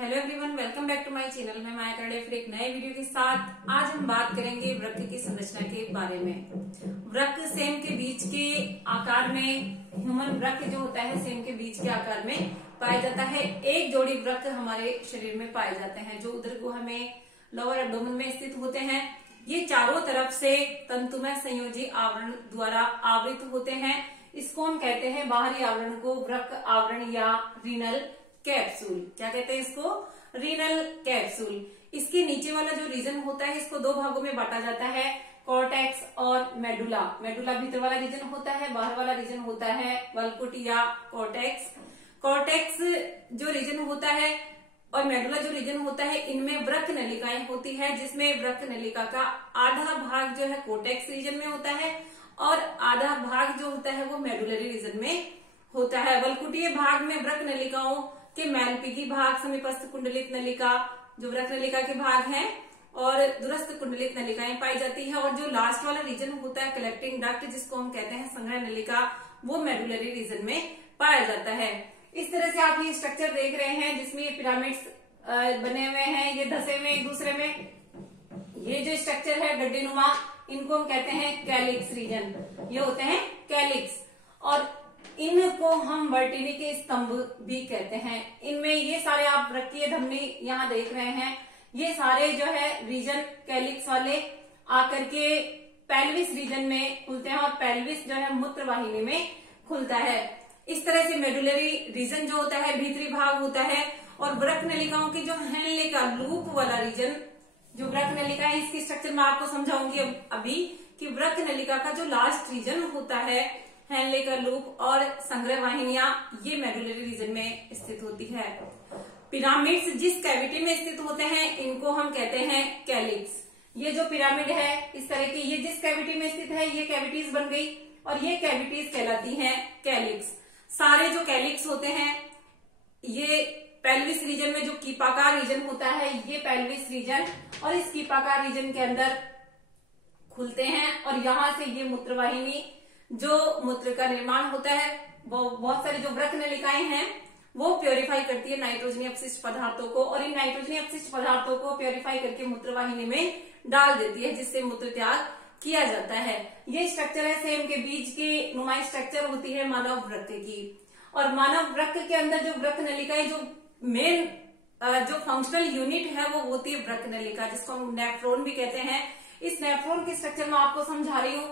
Hello everyone, welcome back to my channel. मैं माया करड़े फिर एक नए वीडियो के साथ। आज हम बात करेंगे वृक्क की संरचना के बारे में। वृक्क सेम के बीच के आकार में, ह्यूमन वृक्क जो होता है सेम के बीच के आकार में पाया जाता है। एक जोड़ी वृक्क हमारे शरीर में पाए जाते हैं जो उदर गुहा में, लोअर एब्डोमेन में स्थित होते हैं। ये चारों तरफ से तंतुमय संयोजी आवरण द्वारा आवृत होते हैं। इसको हम कहते हैं, बाहरी आवरण को वृक्क आवरण या रीनल कैप्सूल। क्या कहते हैं इसको? Renal capsule. इसके नीचे वाला जो रीजन होता है इसको दो भागों में बांटा जाता है, कॉर्टेक्स और मेडुला। मेडुला भीतर वाला रीजन होता है, बाहर वाला रीजन होता है वल्कुट या कॉर्टेक्स। कॉर्टेक्स जो रीजन होता है और मेडुला जो रीजन होता है, इनमें वृक्क नलिकाएं होती है, जिसमें वृक्क नलिका का आधा भाग जो है कॉर्टेक्स रीजन में होता है और आधा भाग जो होता है वो मेडुलरी रीजन में होता है। वल्कुटीय भाग में वृक्क नलिकाओं के मैलपीगी भाग, समीपस्थ कुंडलित नलिका जो वृक्क नलिका के भाग हैं, और दूरस्थ कुंडलित नलिकाएं पाई जाती है। और जो लास्ट वाला रीजन होता है कलेक्टिंग डक्ट, जिसको हम कहते हैं संग्रह नलिका, वो मेडुलरी रीजन में पाया जाता है। इस तरह से आप ये स्ट्रक्चर देख रहे हैं जिसमें ये पिरामिड्स बने हुए हैं, ये धसे हुए एक दूसरे में। ये जो स्ट्रक्चर है गड्ढेनुमा, इनको हम कहते हैं कैलिक्स रीजन। ये होते हैं कैलिक्स, और इनको हम वर्टिनी के स्तंभ भी कहते हैं। इनमें ये सारे आप वृक्कीय धमनी यहाँ देख रहे हैं, ये सारे जो है रीजन कैलिक्स वाले आकर के पेल्विस रीजन में खुलते हैं, और पेल्विस जो है मूत्र वाहिनी में खुलता है। इस तरह से मेडुलरी रीजन जो होता है भीतरी भाग होता है, और वृक्क नलिकाओं की जो हेनलिका लूप वाला रीजन, जो वृक्क नलिका है, इसकी स्ट्रक्चर मैं आपको समझाऊंगी अभी कि वृक्क नलिका का जो लास्ट रीजन होता है हेनलिका लूप और संग्रह वाहिनियां, ये मेडुलरी रीजन में स्थित होती है। पिरामिड्स जिस कैविटी में स्थित होते हैं इनको हम कहते हैं कैलिक्स। ये जो पिरामिड है इस तरह की, ये जिस कैविटी में स्थित है ये कैविटीज बन गई, और ये कैविटीज कहलाती हैं कैलिक्स। सारे जो कैलिक्स होते हैं ये पेल्विस रीजन में जो कीपाकार रीजन होता है, ये पेल्विस रीजन, और इस कीपाकार रीजन के अंदर खुलते हैं, और यहां से ये मूत्रवाहिनी जो मूत्र का निर्माण होता है, वो बहुत सारी जो वृक्क नलिकाएं हैं वो प्योरीफाई करती है नाइट्रोजनी अपशिष्ट पदार्थों को, और इन नाइट्रोजनी अपशिष्ट पदार्थों को प्योरीफाई करके मूत्रवाहिनी में डाल देती है, जिससे मूत्र त्याग किया जाता है। ये स्ट्रक्चर है सेम के बीज की नुमाई स्ट्रक्चर होती है मानव वृक्क की। और मानव वृक्क के अंदर जो वृक्क नलिकाएं, जो मेन जो फंक्शनल यूनिट है वो होती है वृक्क नलिका, जिसको हम नेफ्रॉन भी कहते हैं। इस नेफ्रॉन की स्ट्रक्चर मैं आपको समझा रही हूँ।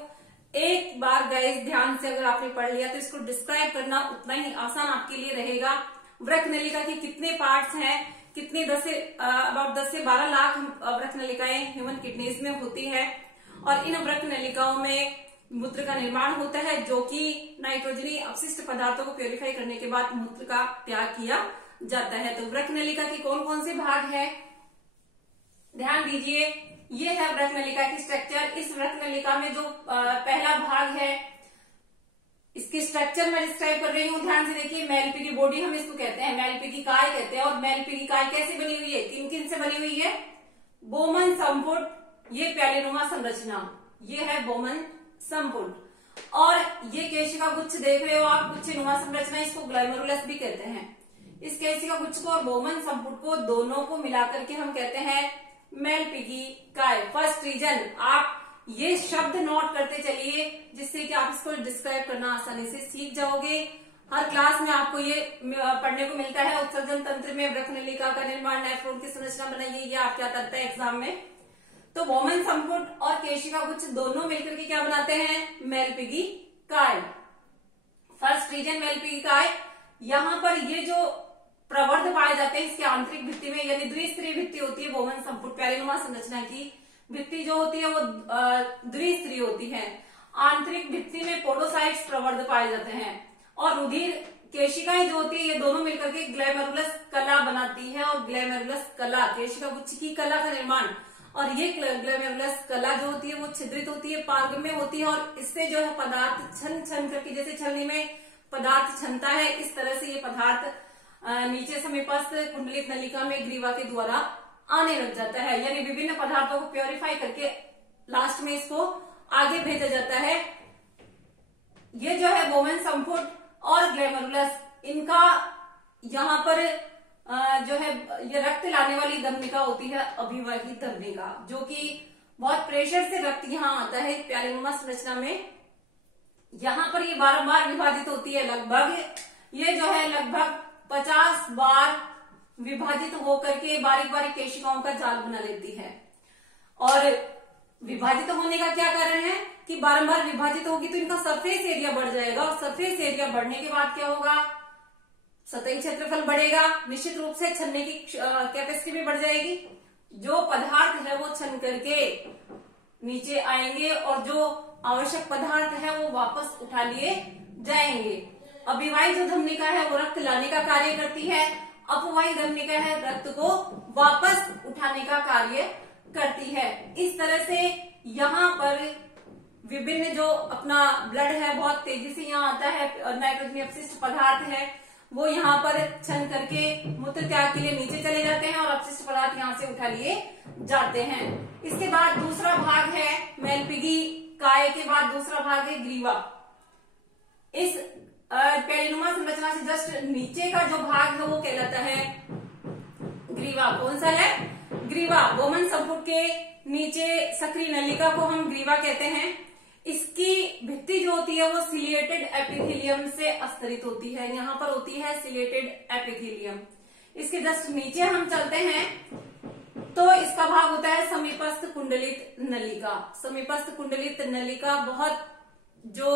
एक बार गाइस ध्यान से अगर आपने पढ़ लिया तो इसको डिस्क्राइब करना उतना ही आसान आपके लिए रहेगा। वृक्क नलिका के कितने पार्ट्स हैं, कितने अबाउट 10 से 12 लाख वृक्क नलिकाएं ह्यूमन किडनीज में होती है, और इन वृक्क नलिकाओं में मूत्र का निर्माण होता है, जो कि नाइट्रोजनी अपशिष्ट पदार्थों को प्योरीफाई करने के बाद मूत्र का त्याग किया जाता है। तो वृक्क नलिका के कौन कौन से भाग है, ध्यान दीजिए। ये है वृक्क नलिका की स्ट्रक्चर। इस वृक्क नलिका में जो पहला भाग है, इसकी स्ट्रक्चर मैं डिस्क्राइब कर रही हूँ, ध्यान से देखिए। मेलपीगी बॉडी हम इसको कहते हैं, मेलपीगी काय कहते हैं। और मेलपीगी काय कैसे बनी हुई है, किन किन से बनी हुई है? बोमन संपुट, ये प्यालेनुमा संरचना, ये है बोमन संपुट। और ये केशिका गुच्छ देख रहे हो आप, गुच्छनुमा संरचना, इसको ग्लोमेरुलस भी कहते हैं। इस केशिका गुच्छ को और बोमन संपुट को दोनों को मिलाकर के हम कहते हैं मेलपीगी काय। फर्स्ट रीजन, आप ये शब्द नोट करते चलिए, जिससे कि आप इसको डिस्क्राइब करना आसानी से सीख जाओगे। हर क्लास में आपको ये पढ़ने को मिलता है। उत्सर्जन तंत्र में वृक्क नलिका का निर्माण, नेफ्रॉन की संरचना बनाइए, ये आपके आता है एग्जाम में। तो बोमन संपुट और केशिका गुच्छ दोनों मिलकर के क्या बनाते हैं? मेलपीगी काय। फर्स्ट रीजन मेलपीगी काय। यहाँ पर ये जो प्रवर्ध पाए जाते हैं इसके आंतरिक भित्ति में, यानी द्विस्तरीय भित्ति होती है बोमन संपुट। प्यालेनुमा संरचना की भित्ति जो होती है वो द्विस्तरीय होती है। आंतरिक भित्ति में पोडोसाइट्स प्रवर्ध पाए जाते हैं, और रुधिर केशिकाएं जो होती है ये दोनों मिलकर के ग्लोमेरुलस कला बनाती है। और ग्लोमेरुलस कला केशिका गुच्छ की कला का निर्माण, और ये ग्लोमेरुलस कला जो होती है वो छिद्रित होती है, पारगम्य होती है, और इससे जो है पदार्थ छन छन करके, जैसे छलनी में पदार्थ छनता है, इस तरह से ये पदार्थ नीचे समीपस्थ कुंडलित नलिका में ग्रीवा के द्वारा आने लग जाता है। यानी विभिन्न पदार्थों को प्योरीफाई करके लास्ट में इसको आगे भेजा जाता है। ये जो है बोमन संपुट और ग्लोमेरुलस, इनका यहाँ पर जो है ये रक्त लाने वाली धमनिका होती है अभिवाही धमनिका, जो कि बहुत प्रेशर से रक्त यहाँ आता है प्यालेनुमा संरचना में। यहाँ पर ये बारंबार विभाजित होती है, लगभग ये जो है लगभग 50 बार विभाजित होकर के बारीक बारीक केशिकाओं का जाल बना लेती है। और विभाजित होने का क्या कारण है कि बारंबार विभाजित होगी तो इनका सरफेस एरिया बढ़ जाएगा, और सरफेस एरिया बढ़ने के बाद क्या होगा, सतही क्षेत्रफल बढ़ेगा, निश्चित रूप से छनने की कैपेसिटी भी बढ़ जाएगी। जो पदार्थ है वो छन करके नीचे आएंगे और जो आवश्यक पदार्थ है वो वापस उठा लिए जाएंगे। अभिवाही जो धमनिका है वो रक्त लाने का कार्य करती है, अपवाही धमनिका है रक्त को वापस उठाने का कार्य करती है। इस तरह से यहाँ पर विभिन्न जो अपना ब्लड है बहुत तेजी से यहाँ आता है, नाइट्रोजन अपशिष्ट पदार्थ है वो यहाँ पर छन करके मूत्र त्याग के लिए नीचे चले जाते हैं और अपशिष्ट पदार्थ यहाँ से उठा लिए जाते हैं। इसके बाद दूसरा भाग है मेलपिगी काय के बाद दूसरा भाग है ग्रीवा। इस प्यालेनुमा संरचना से जस्ट नीचे का जो भाग है वो कहलाता है ग्रीवा। कौन सा है? ग्रीवा। गोमन संपुट के नीचे सक्रिय नलिका को हम ग्रीवा कहते हैं। इसकी भित्ति जो होती है वो सिलिएटेड एपिथेलियम से अस्तरित होती है, यहाँ पर होती है सिलिएटेड एपिथेलियम। इसके जस्ट नीचे हम चलते हैं तो इसका भाग होता है समीपस्थ कुंडलित नलिका। समीपस्थ कुंडलित नलिका बहुत जो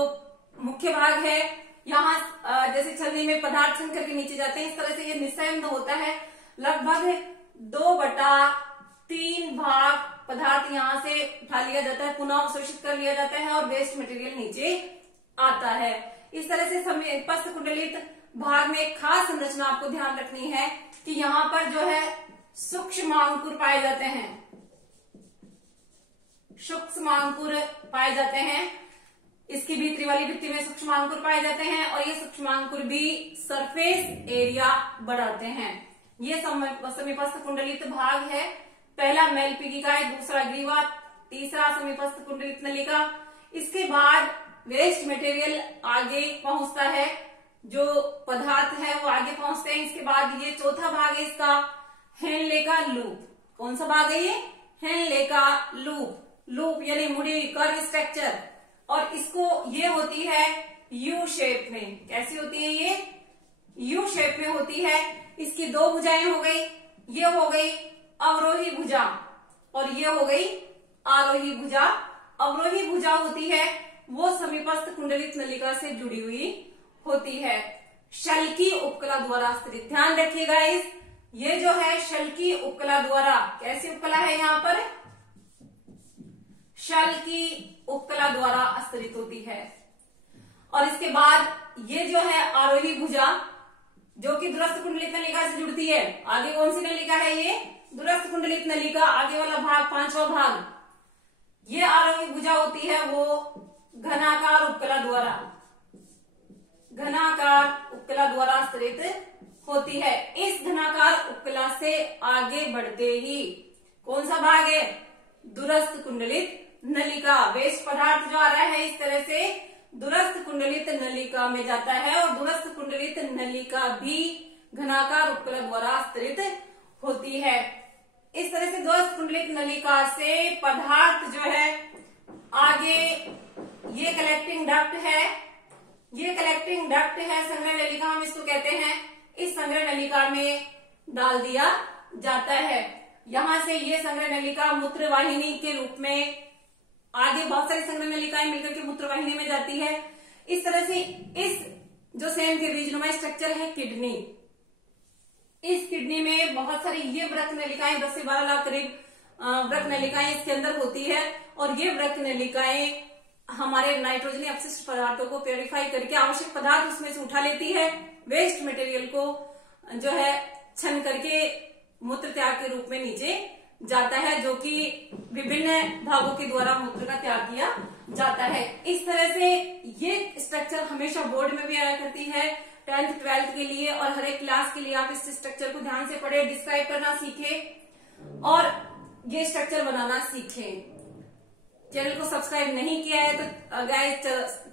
मुख्य भाग है, यहाँ जैसे छलनी में पदार्थ छन करके नीचे जाते हैं, इस तरह से ये निस्संद होता है। लगभग 2/3 भाग पदार्थ यहाँ से उठा लिया जाता है, पुनः अवशोषित कर लिया जाता है और वेस्ट मटेरियल नीचे आता है। इस तरह से समीपस्थ कुंडलित भाग में एक खास संरचना आपको ध्यान रखनी है कि यहाँ पर जो है सूक्ष्मांकुर पाए जाते हैं, सूक्ष्मांकुर पाए जाते हैं। इसकी भीतरी वाली भित्ति में सूक्ष्मांकुर पाए जाते हैं और ये सूक्ष्मांकुर भी सरफेस एरिया बढ़ाते हैं। ये समीपस्थ कुंडलित भाग है। पहला मेलपिगिका है, दूसरा ग्रीवा, तीसरा समीपस्थ कुंडलित नलिका। इसके बाद वेस्ट मटेरियल आगे पहुंचता है, जो पदार्थ है वो आगे पहुंचते हैं। इसके बाद ये चौथा भाग है इसका हेनले का लूप। कौन सा भाग है ये? हेनले का लूप। लूप यानी मुड़ी कर्व स्ट्रक्चर, और इसको ये होती है यू शेप में। कैसी होती है ये? यू शेप में होती है। इसकी 2 भुजाएं हो गई, ये हो गई अवरोही भुजा और ये हो गई आरोही भुजा। अवरोही भुजा होती है वो समीपस्थ कुंडलित नलिका से जुड़ी हुई होती है, शल्की उपकला द्वारा स्तरित। ध्यान रखिएगा ये जो है शल्की उपकला द्वारा, कैसी उपकला है यहाँ पर? शल्की उपकला द्वारा स्तरित होती है। और इसके बाद ये जो है आरोही भुजा जो कि दूरस्थ कुंडलित नलिका से जुड़ती है। आगे कौन सी नलिका है ये? दूरस्थ कुंडलित नलिका। आगे वाला भाग 5वां भाग, ये आरोही भुजा होती है वो घनाकार उपकला द्वारा, घनाकार उपकला द्वारा स्तरित होती है। इस घनाकार उपकला से आगे बढ़ते ही कौन सा भाग है? दूरस्थ कुंडलित नलिका। वेस्ट पदार्थ जो आ रहा है इस तरह से दूरस्थ कुंडलित नलिका में जाता है और दूरस्थ कुंडलित नलिका भी घनाकार उपकला द्वारा स्तरित होती है। इस तरह से दूरस्थ कुंडलित नलिका से पदार्थ जो है आगे, ये कलेक्टिंग डक्ट है, ये कलेक्टिंग डक्ट है, संग्रह नलिका हम इसको कहते हैं। इस संग्रह नलिका में डाल दिया जाता है। यहां से ये संग्रह नलिका मूत्रवाहिनी के रूप में आगे बहुत सारी संग्रह नलिकाएं मिलकर के मूत्रवाहिनी में जाती है। इस तरह से इस जो सेम के बीजनुमा स्ट्रक्चर है किडनी, इस किडनी में बहुत सारी ये वृक्क नलिकाएं 10 से 12 लाख करीब वृक्क नलिकाएं इसके अंदर होती है। और ये वृक्क नलिकाएं हमारे नाइट्रोजनी अपशिष्ट पदार्थों को प्योरीफाई करके आवश्यक पदार्थ उसमें से उठा लेती है, वेस्ट मटेरियल को जो है छन करके मूत्र त्याग के रूप में नीचे जाता है, जो कि विभिन्न भागों के द्वारा मूत्र का त्याग किया जाता है। इस तरह से ये स्ट्रक्चर हमेशा बोर्ड में भी आया करती है 10th 12th के लिए, और हर एक क्लास के लिए आप इस स्ट्रक्चर को ध्यान से पढ़े, डिस्क्राइब करना सीखें और ये स्ट्रक्चर बनाना सीखें। चैनल को सब्सक्राइब नहीं किया है तो गाइस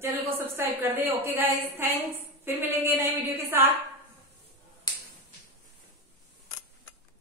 चैनल को सब्सक्राइब कर दे। Okay guys, thanks. फिर मिलेंगे नए वीडियो के साथ।